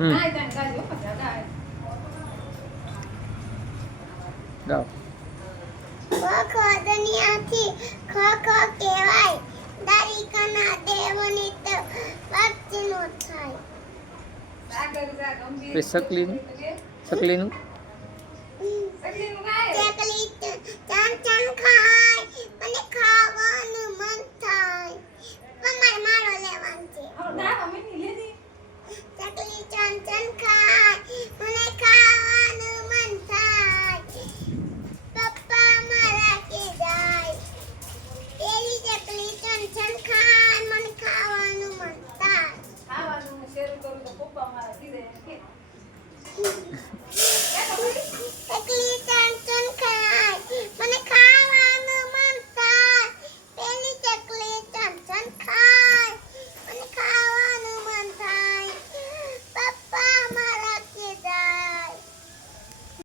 ગાય તને ગાજો પછા ગાય ગાઓ ખો દુનિયાથી ખો ખો કહેવાય દારિકાના દેવની તો ભક્તિનો થાય સાગર જા ગંભીર પછી સકલીનું સકલીનું ગાય ચકલી ચાન ચાન ખાય મને ખાવાનું મન થાય અમાર મારો લેવાનું છે હવે દાવા મીની લેજી ચકલી ચાન ચાન ખાય મને ખાવાનું મન થાય પપ્પા મારા કે જાય તેરી ચકલી ચાન ચાન ખાય મને ખાવાનું મન થાય ખાવાનું શરૂ કરું તો પપ્પા મારા કીધે કે